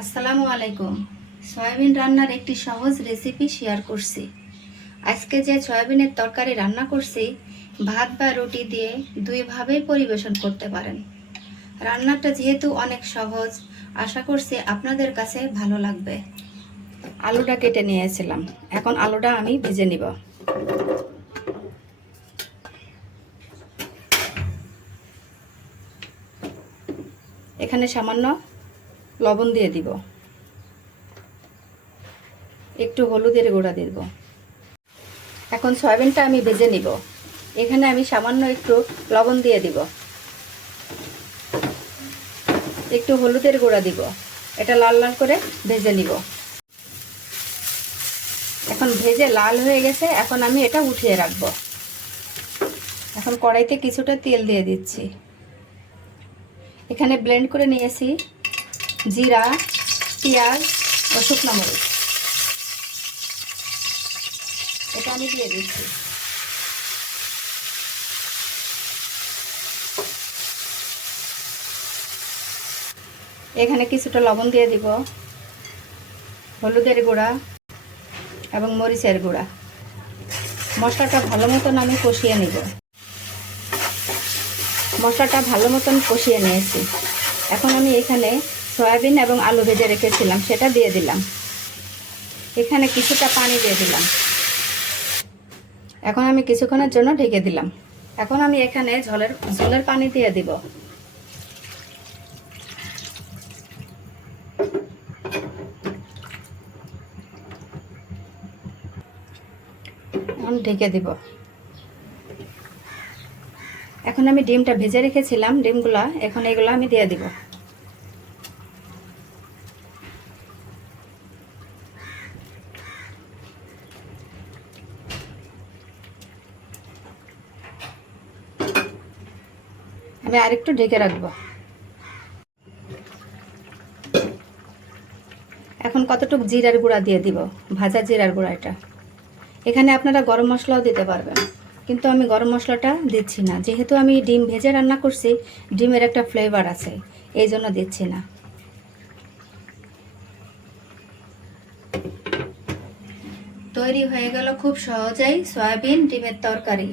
আসসালামু আলাইকুম। সয়াবিন রান্নার একটি সহজ রেসিপি শেয়ার করছি। আজকে যে সয়াবিনের তরকারি রান্না করছি, ভাত বা রুটি দিয়ে দুইভাবেই পরিবেশন করতে পারেন। রান্নাটা যেহেতু অনেক সহজ, আশা করছি আপনাদের কাছে ভালো লাগবে। আলুটা কেটে নিয়েছিলাম। এখন আলুটা আমি ভেজে নিব। এখানে সামান্য লবণ দিয়ে দিব। একটু হলুদের গুঁড়া দিব। এখন সয়াবিনটা আমি ভেজে নিব। এখানে আমি সামান্য একটু লবণ দিয়ে দিব। একটু হলুদের গুঁড়া দিব। এটা লাল লাল করে ভেজে নিব। এখন ভেজে লাল হয়ে গেছে। এখন আমি এটা উঠিয়ে রাখব। এখন কড়াইতে কিছুটা তেল দিয়ে দিচ্ছি। এখানে ব্লেন্ড করে নিয়েছি জিরা, পেঁয়াজ ও শুকনো মরিচ। এটা আমি দিয়ে দিচ্ছি। এখানে কিছুটা লবণ দিয়ে দিব, হলুদের গুঁড়া এবং মরিচের গুঁড়া। মশলাটা ভালো মতন আমি কষিয়ে নিব। মশলাটা ভালো মতন কষিয়ে নিয়েছি। এখন আমি এখানে সয়াবিন এবং আলু ভেজে রেখেছিলাম, সেটা দিয়ে দিলাম। এখানে কিছুটা পানি দিয়ে দিলাম। এখন আমি কিছুক্ষণের জন্য ঢেকে দিলাম। এখন আমি এখানে ঝোলের ঝোলের পানি দিয়ে দিব। ঢেকে দিব। এখন আমি ডিমটা ভেজে রেখেছিলাম, ডিমগুলা, এখন এগুলো আমি দিয়ে দিব। আমি আরেকটু ঢেকে রাখব। এখন কতটুকু জিরার গুঁড়া দিয়ে দিব? ভাজা জিরার গুঁড়া এটা। এখানে আপনারা গরম মশলাও দিতে পারবেন, কিন্তু আমি গরম মশলাটা দিচ্ছি না। যেহেতু আমি ডিম ভেজে রান্না করছি, ডিমের একটা ফ্লেভার আছে, এই জন্য দিচ্ছি না। তৈরি হয়ে গেল খুব সহজেই সয়াবিন, ডিমের তরকারি।